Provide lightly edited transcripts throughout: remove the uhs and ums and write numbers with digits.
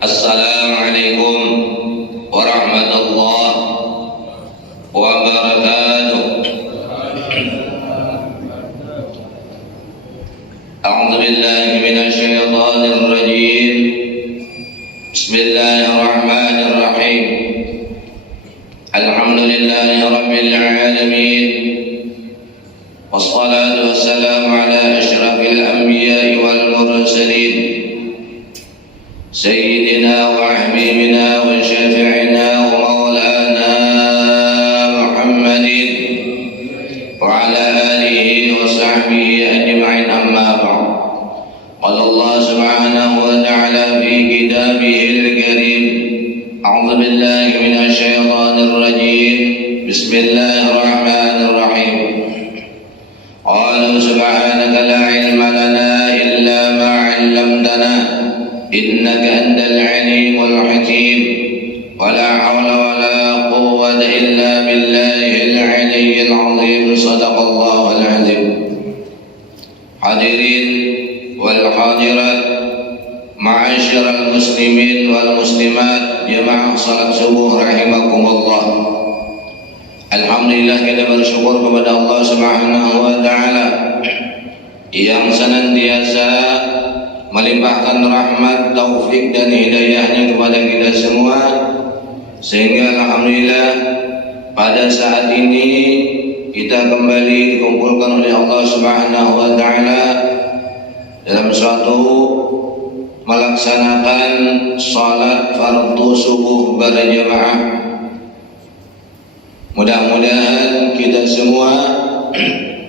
Assalamualaikum warahmatullahi wabarakatuh. A'udzu billahi minasy syaithanir rajim. Bismillahirrahmanirrahim. Alhamdulillahi rabbil alamin. Wassalatu wassalamu ala asyrafil anbiya'i wal mursalin. سيدنا وحبيبنا وشفيعنا ومولانا محمد وعلى آله وصحبه أجمعين أما بعد. قال الله سبحانه وتعالى في كتابه الكريم: أعوذ بالله من الشيطان الرجيم. بسم الله الرحمن الرحيم. قالوا سبحانك لا علم لنا إلا ما علمتنا إنك أنت العليم الحكيم ولا حول ولا قوة إلا بالله العلي العظيم. صدق الله العظيم. Hadirin wal hadirat, ma'asyiral muslimin wal muslimat, jamaah salat subuh rahimakumullah. Alhamdulillah, kita bersyukur kepada Allah Subhanahu wa taala yang senantiasa melimpahkan rahmat, taufik dan hidayahnya kepada kita semua, sehingga alhamdulillah pada saat ini kita kembali dikumpulkan oleh Allah Subhanahu wa taala dalam suatu melaksanakan salat fardu subuh berjamaah. Mudah-mudahan kita semua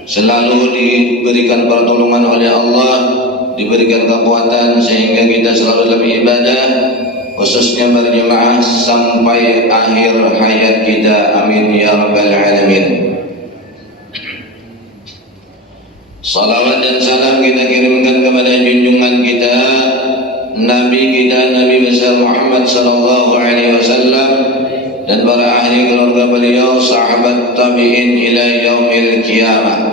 selalu diberikan pertolongan oleh Allah, diberikan kekuatan sehingga kita selalu dalam ibadah, khususnya berjemaah sampai akhir hayat kita. Amin ya rabbal alamin. Salawat dan salam kita kirimkan kepada junjungan kita, Nabi besar Muhammad sallallahu alaihi wasallam, dan para ahli keluarga beliau, sahabat tabi'in ila yaumil qiyamah.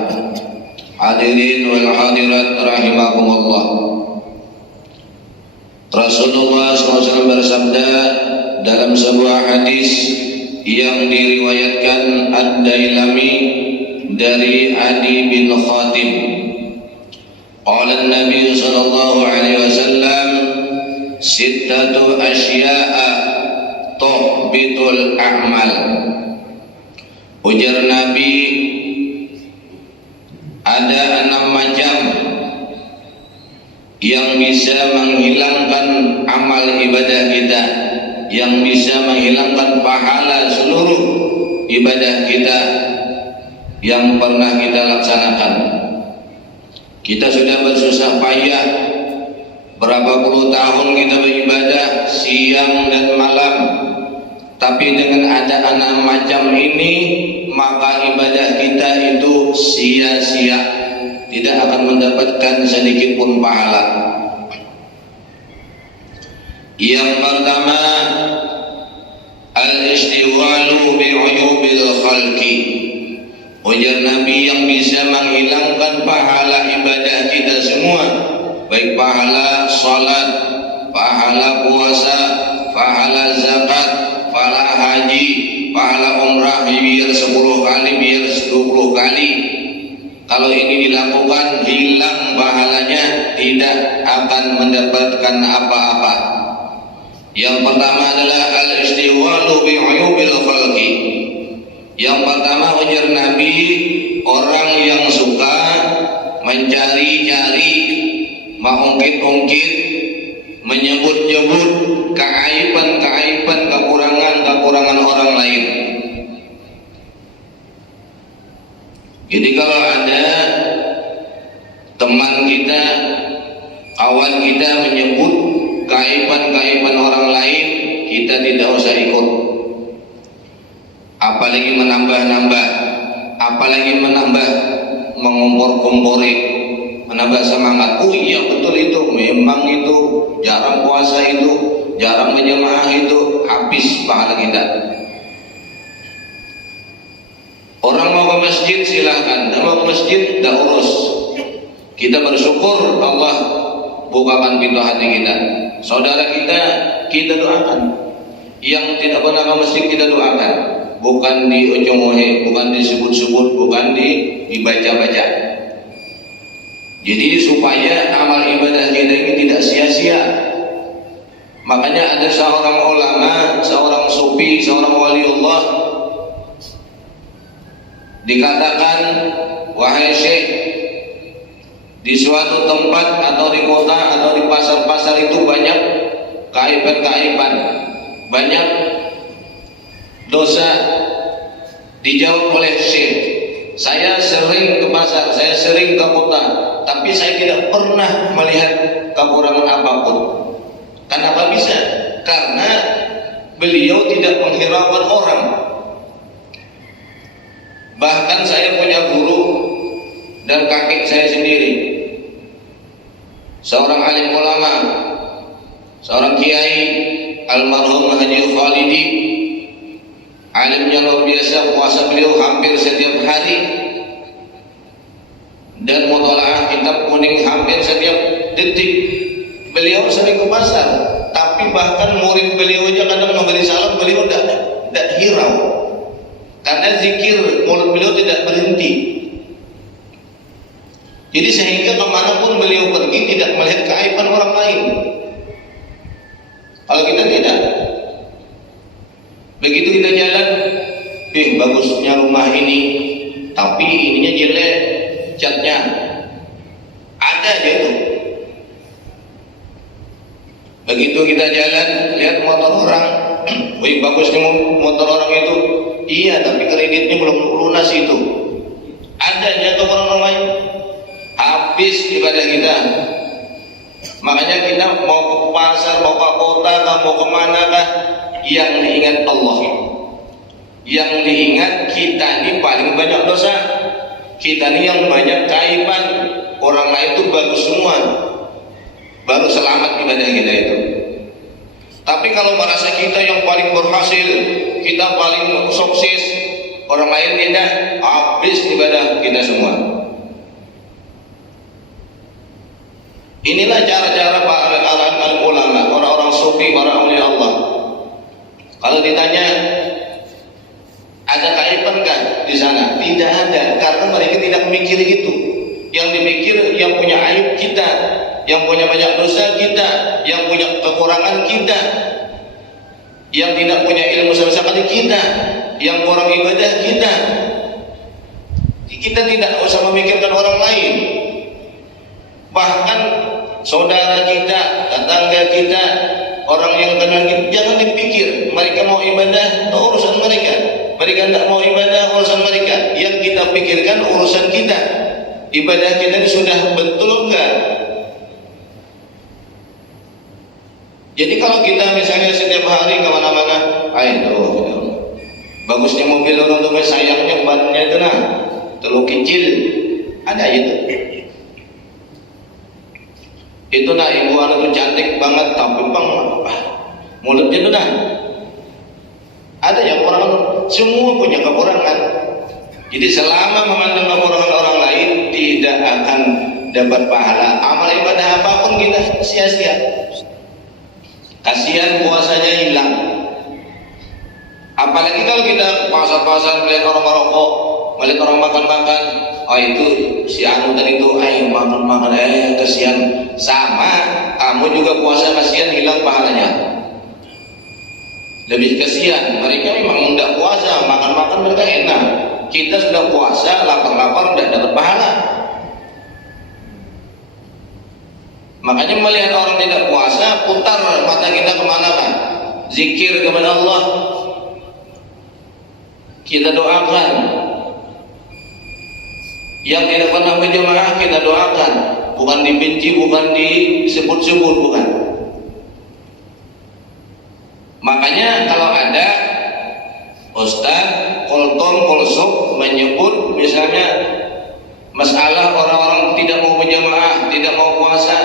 Hadirin wal hadirat rahimakumullah. Rasulullah SAW bersabda dalam sebuah hadis yang diriwayatkan Ad-Dailami dari Adi bin Khatim. Qala an-nabiy sallallahu alaihi wasallam: sittatu asya'a tuhbitul a'mal. Ujar Nabi, ada 6 macam yang bisa menghilangkan amal ibadah kita, yang bisa menghilangkan pahala seluruh ibadah kita yang pernah kita laksanakan. Kita sudah bersusah payah berapa puluh tahun kita beribadah siang dan malam, tapi dengan ada 6 macam ini maka ibadah kita itu sia-sia, tidak akan mendapatkan sedikit pun pahala. Yang pertama, al-istighwalu bi'uyubil khalqi. Ujar Nabi, yang bisa menghilangkan pahala ibadah kita semua, baik pahala salat, pahala puasa, pahala zakat, pahala haji, pahala umrah, biar 10 kali, biar 20 kali. Kalau ini dilakukan, hilang pahalanya, tidak akan mendapatkan apa-apa. Yang pertama adalah al-istighwalu bi'uyubil khalqi. Yang pertama, ujar Nabi, orang yang suka mencari-cari, mengungkit-ungkit, menyebut-nyebut keaiban-keaiban, kekurangan-kekurangan orang lain. Jadi kalau ada teman kita, kawan kita menyebut keaiban-keaiban orang lain, kita tidak usah ikut. Apalagi menambah-nambah, apalagi menambah mengompor-kompori, menambah semangat. Oh iya betul itu, memang itu jarang puasa itu, jarang berjamaah itu, habis pahala kita. Orang mau ke masjid silahkan, tidak mau ke masjid tidak urus. Kita bersyukur Allah bukakan pintu hati kita. Saudara kita, kita doakan. Yang tidak pernah ke masjid kita doakan. Bukan di ujung-ujung, bukan disebut-sebut, bukan dibaca-baca. Jadi supaya amal ibadah kita ini tidak sia-sia. Makanya ada seorang ulama, seorang sufi, seorang waliullah dikatakan, wahai syekh, di suatu tempat atau di kota atau di pasar-pasar itu banyak keaiban-keaiban, banyak dosa. Dijawab oleh syekh, saya sering ke pasar, saya sering ke kota, tapi saya tidak pernah melihat kekurangan apapun. Kenapa bisa? Karena beliau tidak menghiraukan orang. Bahkan saya punya guru dan kakek saya sendiri, seorang alim ulama, seorang kiai, almarhum Haji Khalidi. Alimnya luar biasa, puasa beliau hampir setiap hari dan mutalaah kitab kuning hampir setiap detik. Beliau sering ke pasar, tapi bahkan murid beliau aja kadang memberi salam, beliau tidak hirau, karena zikir mulut beliau tidak berhenti. Jadi sehingga kemanapun beliau pergi tidak melihat keaiban orang lain. Kalau kita tidak, begitu kita jalan, bagusnya rumah ini, tapi ininya jelek, catnya ada aja itu. Begitu kita jalan, lihat motor orang, wih bagusnya motor orang itu, iya tapi kreditnya belum lunas itu. Ada aja tuh orang lain. Habis ibadah kita. Makanya kita mau ke pasar, mau ke kota, mau kemana kah, yang diingat Allah, yang diingat kita ini paling banyak dosa, kita ini yang banyak keaiban. Orang lain itu bagus semua, baru selamat ibadah kita itu. Tapi kalau merasa kita yang paling berhasil, kita paling sukses, orang lain tidak, habis ibadah kita semua. Inilah cara-cara para alim ulama, orang-orang sufi, para aulia Allah. Kalau ditanya ada keaiban kan di sana? Tidak ada, karena mereka tidak memikir itu. Yang dipikir yang punya aib kita, yang punya banyak dosa kita, yang punya kekurangan kita, yang tidak punya ilmu sama sekali kita, yang kurang ibadah kita. Kita tidak usah memikirkan orang lain. Bahkan saudara kita, tetangga kita, orang yang kenal kita, jangan dipikir mereka mau ibadah, itu urusan mereka. Mereka tidak mau ibadah, urusan mereka. Yang kita pikirkan urusan kita. Ibadah kita ini sudah betul enggak? Jadi kalau kita misalnya setiap hari kemana-mana, aduh, bagusnya mobil orang tua, sayangnya bannya itu nah, terlalu kecil, ada itu. Itu nah ibu anak itu cantik banget, tapi mulutnya itu nah, ada yang orang semua punya kekurangan. Jadi selama memandang kekurangan orang lain, tidak akan dapat pahala. Amal ibadah apapun kita sia-sia. Kasihan puasanya hilang. Apalagi kalau kita ke pasar-pasar melihat orang merokok, melihat orang makan-makan, oh itu si anu tadi itu, makan-makan, kasihan. Sama, kamu juga puasa kasihan, hilang pahalanya. Lebih kasihan, mereka memang tidak puasa, makan-makan mereka enak. Kita sudah puasa, lapar-lapar tidak dapat pahala. Makanya melihat orang tidak puasa, putar mata kita kemana kan? Zikir kepada Allah, kita doakan. Yang tidak pernah berjamaah kita doakan, bukan dibenci, bukan disebut-sebut, bukan. Makanya kalau ada Ustaz Koltom Kolsok menyebut misalnya masalah orang-orang tidak mau berjamaah, tidak mau puasa,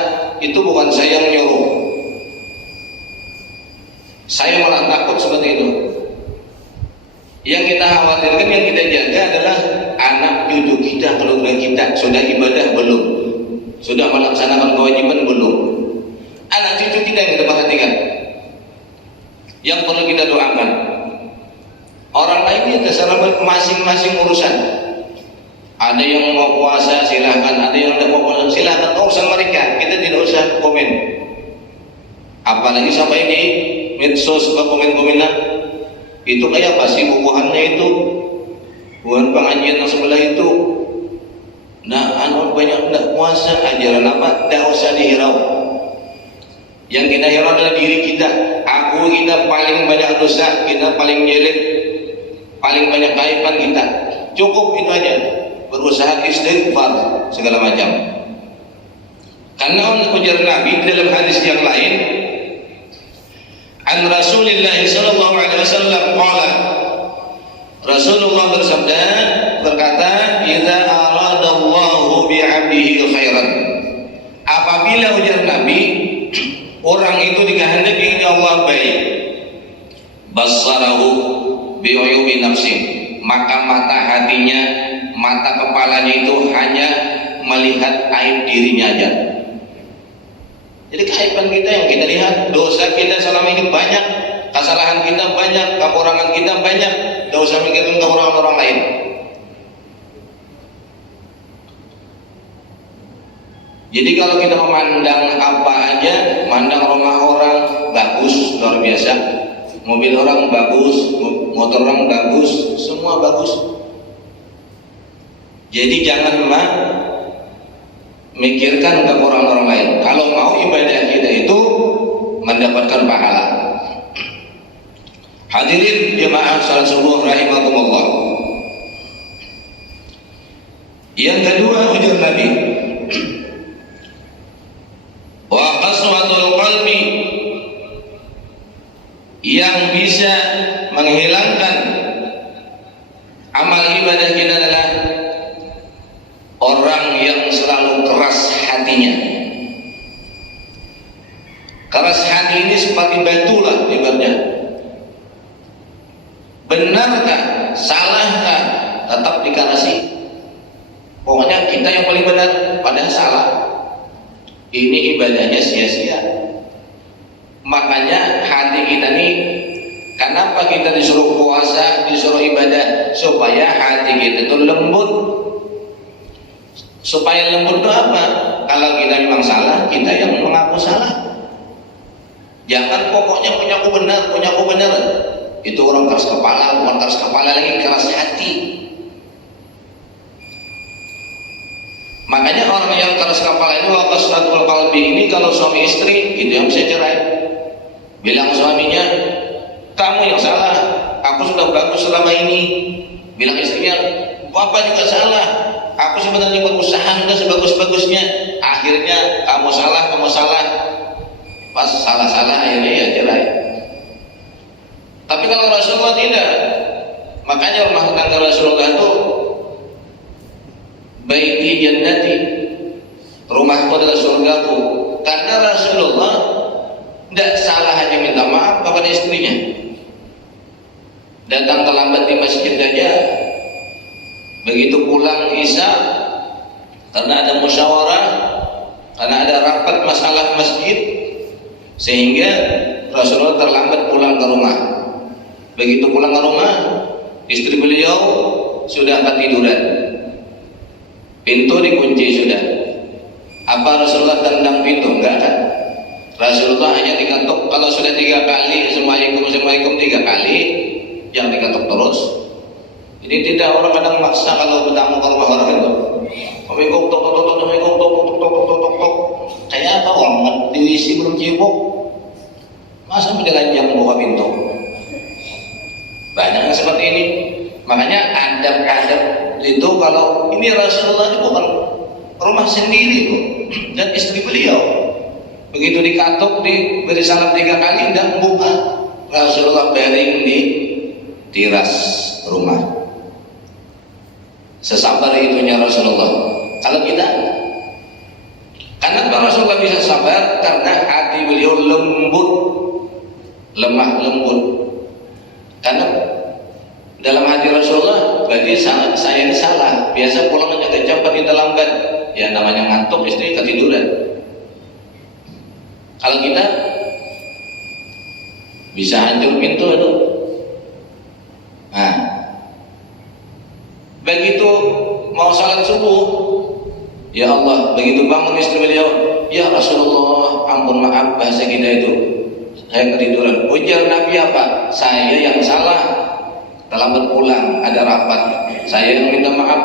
itu bukan saya yang nyuruh. Saya malah takut seperti itu. Yang kita khawatirkan, yang kita jaga adalah anak cucu kita, keluarga kita. Sudah ibadah belum? Sudah melaksanakan kewajiban belum? Anak cucu kita yang kita perhatikan, yang perlu kita doakan. Orang lainnya terserah masing-masing urusan. Ada yang mau puasa silahkan, ada yang tidak mau puasa silahkan, urusan mereka, kita tidak usah komen. Apalagi sampai di medsos komen-komenan itu kayak apa sih bubuhannya itu, bukan pengajian yang sebelah itu. Nah, banyak tidak puasa, ajaran apa? Tidak usah dihirau. Yang kita hirau adalah diri kita. Kita paling banyak dosa, kita paling jelek, paling banyak kaiban kita. Cukup itu aja. Berusaha istighfar segala macam. Karena ujar Nabi dalam hadis yang lain, an Rasulillah sallallahu alaihi wasallam qala, Rasulullah berkata, "Idza aradallahu bi'abdihi khairan." Apabila ujar Nabi, orang itu dikehendaki oleh Allah baik, basarahu bi'uyubi nafsi, maka mata hatinya, mata kepalanya itu hanya melihat aib dirinya aja. Jadi keaiban kita yang kita lihat, dosa kita selama ini banyak, kesalahan kita banyak, kekurangan kita banyak, tidak usah mikirin kekurangan orang lain. Jadi kalau kita memandang apa aja, mandang rumah orang bagus, luar biasa, mobil orang bagus, motor orang bagus, semua bagus. Jadi jangan mikirkan kekurangan orang lain. Kalau mau ibadah kita itu mendapatkan pahala. Hadirin jemaah salat subuh rahimakumullah. Yang kedua ujar Nabi, wa qaswatul qalbi, yang bisa menghilangkan amal ibadah kita adalah orang yang selalu keras hatinya. Keras hati ini seperti batu lah ibaratnya. Benarkah, salahkah, tetap dikarasi. Pokoknya kita yang paling benar, padahal salah. Ini ibadahnya sia-sia. Makanya hati kita nih, kenapa kita disuruh puasa, disuruh ibadah, supaya hati kita itu lembut. Supaya lembut itu apa? Kalau kita memang salah, kita yang mengaku salah. Jangan pokoknya punyaku benar. Itu orang keras kepala, bukan keras kepala lagi, keras hati. Makanya orang yang keras kepala ini, wa qaswatul qalbi ini, kalau suami istri itu yang bisa cerai. Bilang suaminya, kamu yang salah, aku sudah bagus selama ini. Bilang istrinya, bapak juga salah, aku sebenarnya berusaha sudah sebagus-bagusnya. Akhirnya kamu salah. Pas salah akhirnya ya cerai. Tapi kalau Rasulullah tidak. Makanya rumah tangga Rasulullah itu baiti jannati, rumahku adalah surgaku. Karena Rasulullah tidak salah hanya minta maaf kepada istrinya. Datang terlambat di masjid saja, begitu pulang Isya, karena ada musyawarah, karena ada rapat masalah masjid, sehingga Rasulullah terlambat pulang ke rumah. Begitu pulang ke rumah, istri beliau sudah ketiduran, pintu dikunci sudah. Apa Rasulullah tendang pintu? Enggak kan? Rasulullah hanya diketuk. Kalau sudah 3 kali Assalamualaikum 3 kali, yang diketuk terus. Ini tidak, orang kadang maksa kalau bertamu ke rumah orang itu. Assalamualaikum tok. Kayak apa orang diisi belum cibuk, masa menjelanjang buka pintu? Banyak yang seperti ini. Makanya adab-adab itu, kalau ini Rasulullah itu bukan rumah sendiri kok, dan istri beliau begitu dikatuk, diberi salam 3 kali, dan buka. Rasulullah baring di tiras rumah. Sesabar itunya Rasulullah. Kalau kita, kenapa Rasulullah bisa sabar? Karena hati beliau lembut, lemah lembut. Karena dalam hati Rasulullah, berarti saya ini salah. Biasa pulang agak cepat, kita lambat. Ya namanya ngantuk, istri ketiduran. Kalau kita bisa hancur pintu itu. Nah, begitu mau salat subuh, ya Allah, begitu bangun istri beliau, ya Rasulullah, ampun maaf bahasa kita itu, saya ketiduran. Ujar Nabi apa? Saya yang salah, terlambat pulang, ada rapat, saya yang minta maaf.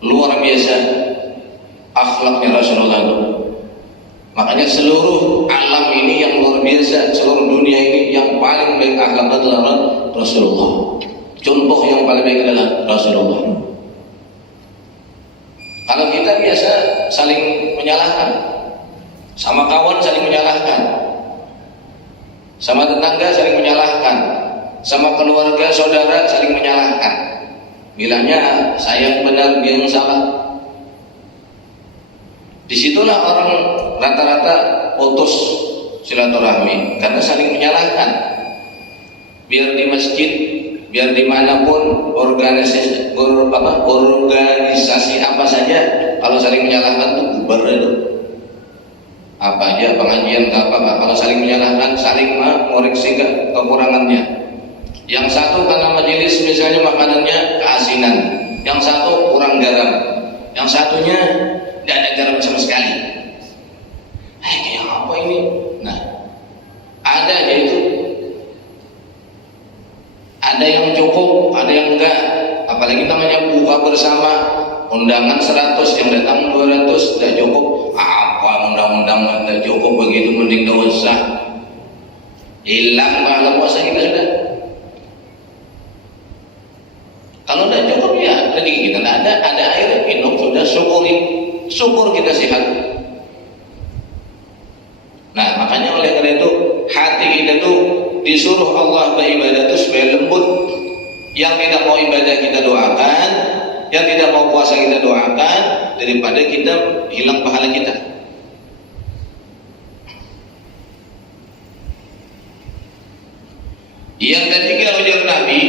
Luar biasa akhlaknya Rasulullah itu. Makanya seluruh alam ini yang luar biasa, seluruh dunia ini yang paling baik akhlaknya adalah Rasulullah. Contoh yang paling baik adalah Rasulullah. Kalau kita biasa saling menyalahkan, sama kawan saling menyalahkan, sama tetangga saling menyalahkan, sama keluarga saudara saling menyalahkan, bilangnya saya yang benar, dia yang salah. Disitulah orang rata-rata putus silaturahmi karena saling menyalahkan. Biar di masjid, biar dimanapun organisasi apa saja, kalau saling menyalahkan itu bubar itu. Apa aja pengajian apa, kalau saling menyalahkan, saling mengoreksi kekurangannya. Yang satu karena majelis misalnya makanannya keasinan, yang satu kurang garam, yang satunya tidak ada garam sama sekali. Kayak apa ini? Nah, ada aja itu. Ada yang cukup, ada yang enggak. Apalagi namanya buka bersama, undangan 100, yang datang 200, tidak cukup. Apa undang-undang tidak cukup, begitu mending tidak usah. Hilang pahala puasa kita sudah. Kalau tidak cukup ya rezeki kita tidak ada air minum, sudah syukuri, syukur kita sehat. Nah, makanya oleh karena itu hati kita itu disuruh Allah beribadah itu supaya lembut. Yang tidak mau ibadah kita doakan, yang tidak mau puasa kita doakan, daripada kita hilang pahala kita. Yang ketiga ujar Nabi,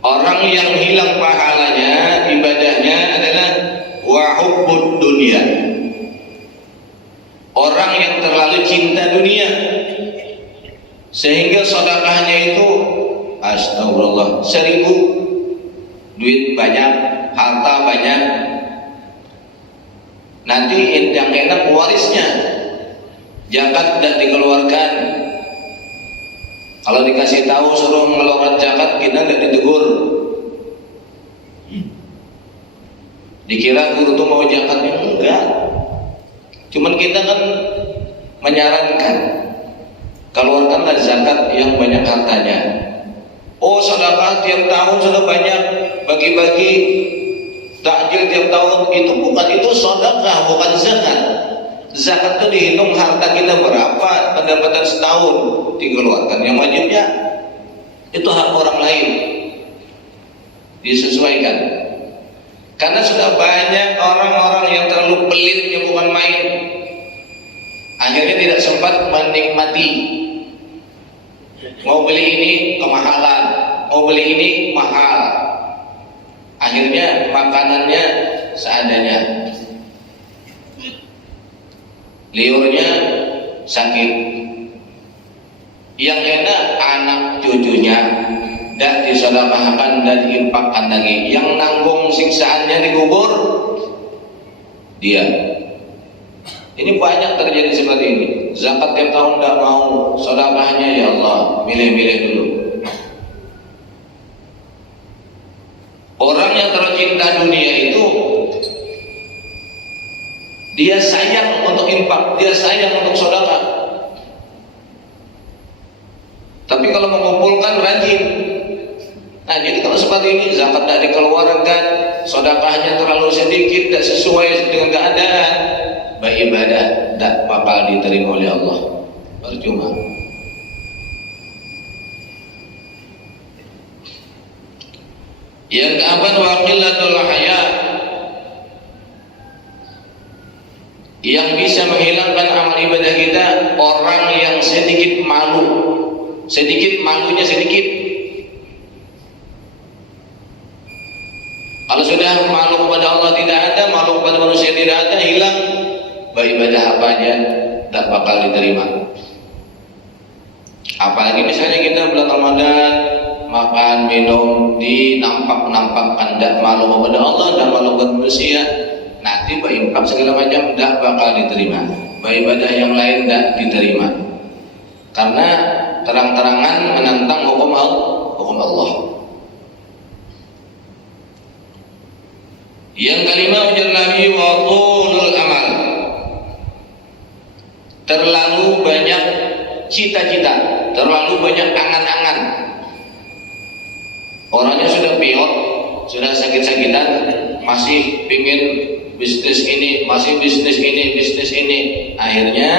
orang yang hilang pahalanya, ibadahnya adalah wahubbud dunia. Orang yang terlalu cinta dunia sehingga sedekahnya itu astagfirullah 1000, duit banyak, harta banyak, nanti yang enak warisnya, zakat tidak dikeluarkan. Kalau dikasih tahu suruh mengeluarkan zakat, kita tidak ditegur. Dikira guru itu mau zakatnya, enggak. Cuman kita kan menyarankan, keluarkanlah zakat yang banyak hartanya. Oh, sedekah tiap tahun sudah banyak, bagi-bagi takjil tiap tahun, itu bukan, itu sedekah, bukan zakat. Zakat itu dihitung harta kita berapa, pendapatan setahun dikeluarkan. Yang wajibnya itu hak orang lain, disesuaikan. Karena sudah banyak orang-orang yang terlalu pelit, yang bukan main, akhirnya tidak sempat menikmati. Mau beli ini kemahalan, mau beli ini mahal, akhirnya makanannya seadanya, liurnya sakit. Yang enak anak cucunya tidak disedekahkan dan diinfakkan lagi, yang nanggung siksaannya dikubur dia. Ini banyak terjadi seperti ini. Zakat tiap tahun tidak mau, sedekahnya ya Allah milih-milih dulu. Orang yang tercinta dunia itu dia sayang untuk infak, dia sayang untuk sedekah. Tapi kalau mengumpulkan rajin. Nah, jadi kalau seperti ini, zakat tidak dikeluarkan, sedekahnya terlalu sedikit, tidak sesuai dengan keadaan, beribadah tidak bakal diterima oleh Allah, percuma. Yang keempat, waqillatul haya, yang bisa menghilangkan amal ibadah kita, orang yang sedikit malu, sedikit malunya sedikit. Kalau sudah malu kepada Allah tidak ada, malu kepada manusia tidak ada, hilang, beribadah apa aja tak bakal diterima. Apalagi misalnya kita bulan Ramadan makan minum di nampak-nampakkan tidak malu kepada Allah dan malu kepada manusia, nanti berinfak segala macam tidak bakal diterima. Ibadah yang lain tidak diterima karena terang-terangan menentang hukum Allah. Yang kelima, ujar Nabi, wa tulul amal, terlalu banyak cita-cita, terlalu banyak angan-angan. Orangnya sudah piot, sudah sakit-sakitan, masih pingin bisnis ini, masih bisnis ini, akhirnya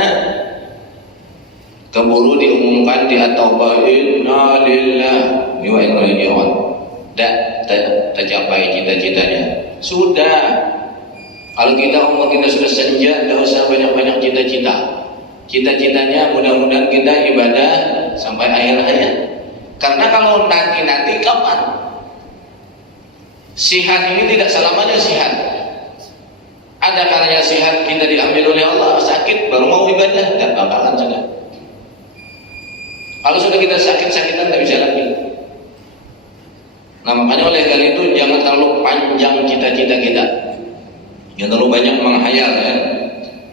keburu diumumkan di at-taubah, inna lillahi wa inna ilaihi raji'un. Tidak tercapai cita-citanya. Sudah, kalau kita umur kita sudah senja, tidak usah banyak-banyak cita-cita. Cita-citanya mudah-mudahan kita ibadah sampai akhir hayat. Karena kalau nanti kapan? Sihat ini tidak selamanya sihat. Ada kalanya sihat kita diambil oleh Allah, sakit baru mau ibadah, tidak bakalan sudah. Kalau sudah kita sakit-sakitan tidak bisa lagi. Nah, makanya oleh karena itu jangan terlalu panjang cita-cita kita, jangan terlalu banyak menghayal ya.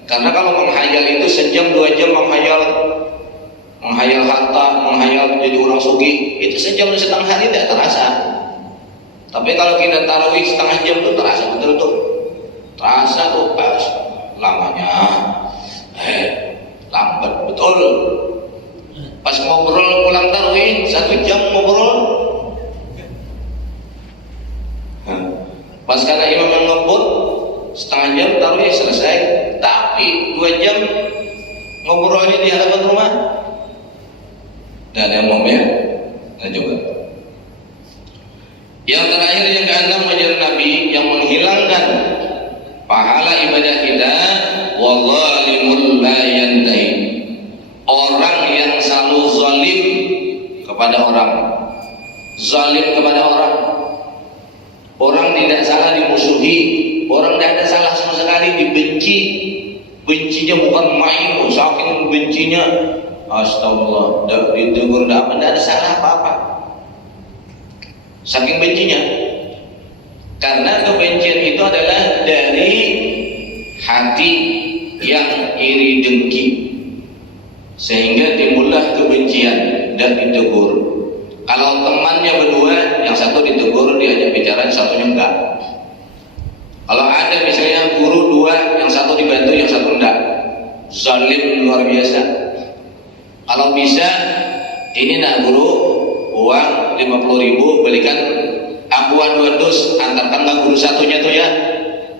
Karena kalau menghayal itu sejam 2 jam menghayal harta, menghayal menjadi orang sugih, itu sejam dan setengah hari tidak terasa. Tapi kalau kita tarawih setengah jam itu terasa betul tuh, terasa tuh pas lamanya, lambat betul. Pas ngobrol pulang tarawih 1 jam ngobrol. Pas karena imam yang ngebut setengah jam tarawih selesai, tapi 2 jam ngobrolnya di hadapan rumah. Dan yang mau ya, nah coba. Yang terakhir yang keenam, ajaran Nabi yang menghilangkan pahala ibadah kita, wallalimul la yantahi, orang yang selalu zalim kepada orang, zalim kepada orang. Orang tidak salah dimusuhi, orang tidak ada salah sama sekali dibenci. Bencinya bukan main, saking bencinya, astagfirullah, tidak ditegur, tidak ada salah apa-apa. Saking bencinya, karena kebencian itu adalah dari hati yang iri dengki, sehingga timbullah kebencian dan ditegur. Kalau temannya berdua, yang satu ditegur, diajak bicara, yang satunya enggak. Kalau ada misalnya guru 2, yang satu dibantu, yang satu enggak, zalim luar biasa. Kalau bisa, ini nak guru, uang 50.000, belikan aqua 2 dus, antarkanlah guru satunya tuh ya.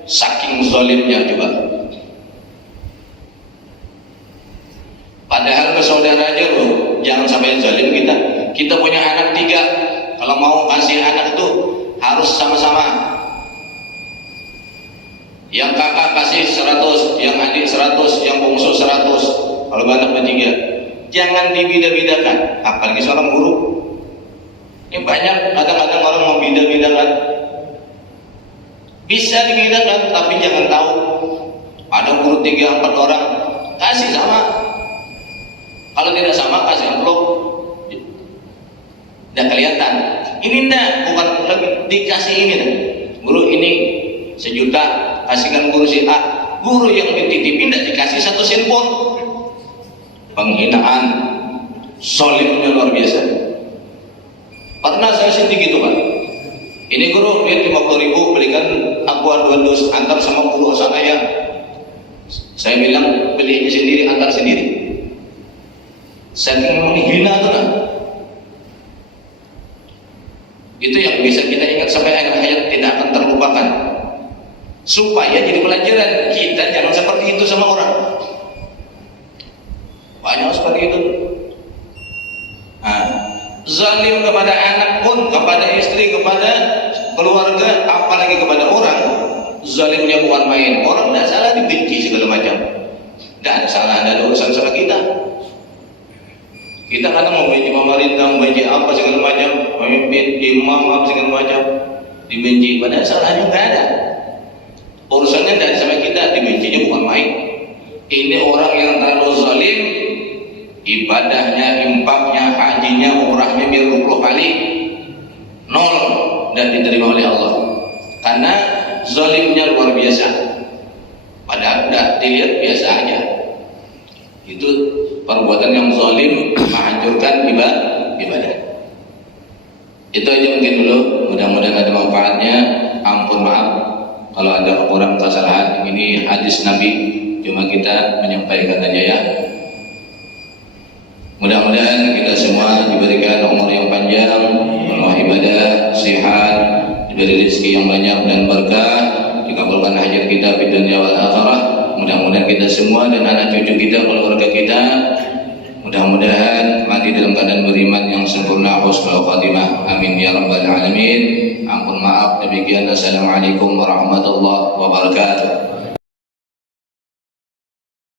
Saking zalimnya juga. Padahal bersaudara aja loh, jangan sampai zalim kita. Kita punya anak 3, kalau mau kasih anak itu harus sama-sama. Yang kakak kasih 100, yang adik 100, yang bungsu 100. Kalau anak bertiga, jangan dibeda-bedakan. Apalagi seorang guru. Ini banyak kadang-kadang orang mau beda-bedakan. Bisa dibedakan, tapi jangan tahu. Ada guru 3-4 orang, kasih sama. Kalau tidak sama, kasih amplop. Tidak kelihatan. Ini enggak, bukan lagi dikasih ini dah. Guru ini 1 juta, kasihkan guru si A. Guru yang dititipin tidak dikasih 1 sen pun. Penghinaan, zalimnya luar biasa. Pernah saya sendiri gitu Pak. Ini guru duit 50.000, belikan aqua 2 dus, antar sama guru sana ya. Saya bilang beli sendiri, antar sendiri. Saking menghina tuh nah. Itu yang bisa kita ingat sampai akhir hayat, tidak akan terlupakan. Supaya jadi pelajaran, kita jangan seperti itu sama orang. Banyak seperti itu. Nah, zalim kepada anak pun, kepada istri, kepada keluarga, apalagi kepada orang, zalimnya bukan main. Orang tidak salah dibenci segala macam. Tidak ada salah, tidak ada urusan sama kita. Kita kadang membenci pemerintah, membenci apa segala macam, memimpin imam apa segala macam, dibenci. Padahal salahnya nggak ada. Urusannya tidak sama kita, dibencinya bukan main. Ini orang yang terlalu zalim, ibadahnya, infaknya, hajinya, umrahnya biar 20 kali nol dan diterima oleh Allah karena zalimnya luar biasa. Padahal udah dilihat biasa aja. Itu perbuatan yang zalim menghancurkan ibadah. Itu aja mungkin dulu, mudah-mudahan ada manfaatnya. Ampun maaf kalau ada kurang kesalahan. Ini hadis Nabi, cuma kita menyampaikan aja ya. Mudah-mudahan kita semua diberikan umur yang panjang, penuh ibadah, sehat, diberi rezeki yang banyak dan berkah, dikabulkan hajat kita di dunia wal akhirah. Mudah-mudahan kita semua dan anak cucu kita, keluarga kita, mudah-mudahan mati dalam keadaan beriman yang sempurna, husnul khatimah. Amin ya rabbal alamin. Ampun maaf demikian. Assalamualaikum warahmatullahi wabarakatuh.